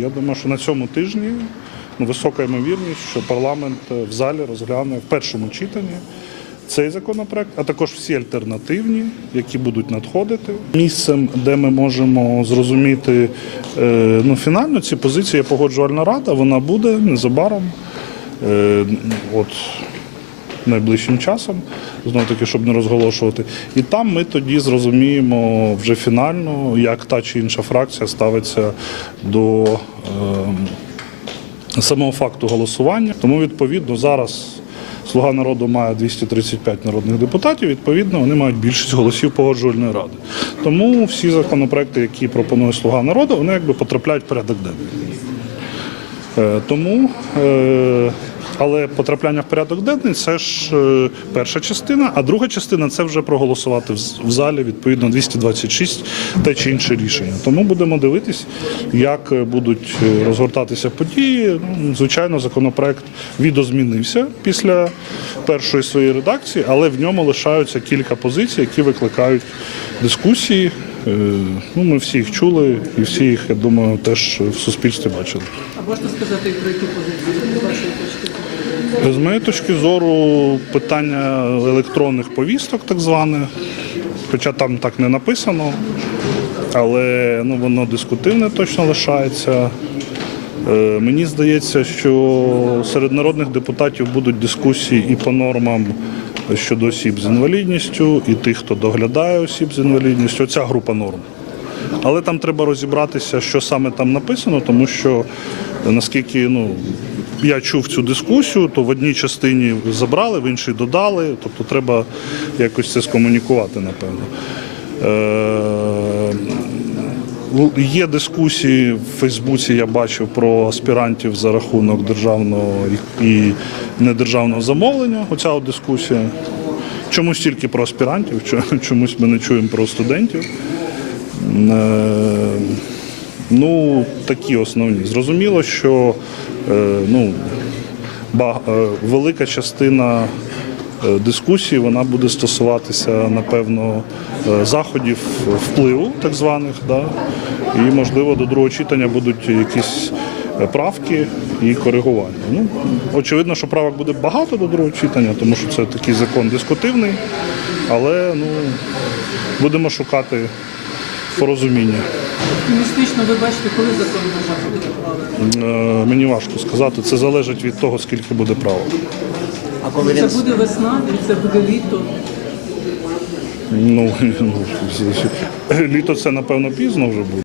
Я думаю, що на цьому тижні ну, висока ймовірність, що парламент е, в залі розгляне в першому читанні цей законопроект, а також всі альтернативні, які будуть надходити. Місцем, де ми можемо зрозуміти е, ну, фінально ці позиції, погоджувальна рада, вона буде незабаром. Е, От найближчим часом, знову таки, щоб не розголошувати. І там ми тоді зрозуміємо вже фінально, як та чи інша фракція ставиться до е, самого факту голосування. Тому, відповідно, зараз. Слуга народу має 235 народних депутатів, відповідно, вони мають більшість голосів погоджувальної ради. Тому всі законопроекти, які пропонує Слуга народу, вони якби потрапляють в порядок денний. Е, Тому, е, але потрапляння в порядок денний це ж е, перша частина, а друга частина це вже проголосувати в залі відповідно 226 те чи інше рішення. Тому будемо дивитись, як е, будуть е, розгортатися події. Звичайно, законопроект відозмінився після першої своєї редакції, але в ньому лишаються кілька позицій, які викликають дискусії. Ну, ми всі їх чули, і всі їх, я думаю, теж в суспільстві бачили. А можете сказати, про які позиції вашої точки? З моєї точки зору, питання електронних повісток, так зване, хоча там так не написано, але ну, воно дискутивне точно лишається. Е, Мені здається, що серед народних депутатів будуть дискусії і по нормам щодо осіб з інвалідністю, і тих, хто доглядає осіб з інвалідністю. Оця група норм. Але там треба розібратися, що саме там написано, тому що наскільки ну, я чув цю дискусію, то в одній частині забрали, в іншій додали. Тобто треба якось це скомунікувати, напевно. Е, Є дискусії в Фейсбуці, я бачив про аспірантів за рахунок державного і недержавного замовлення. Оця от дискусія. Чомусь тільки про аспірантів, чомусь ми не чуємо про студентів. Е, Ну, такі основні. Зрозуміло, що ну, е, велика частина е, дискусії вона буде стосуватися, напевно, е, заходів впливу, так званих, да? і, можливо, до другого читання будуть якісь е, правки і коригування. Ну, очевидно, що правок буде багато до другого читання, тому що це такий закон дискутивний, але ну, будемо шукати порозуміння. Оптимістично ви бачите, коли закон може бути ухвалений? Е, Мені важко сказати, це залежить від того, скільки буде правок. А коли Це буде весна, чи це буде літо. Ну, ну, літо це напевно пізно вже буде.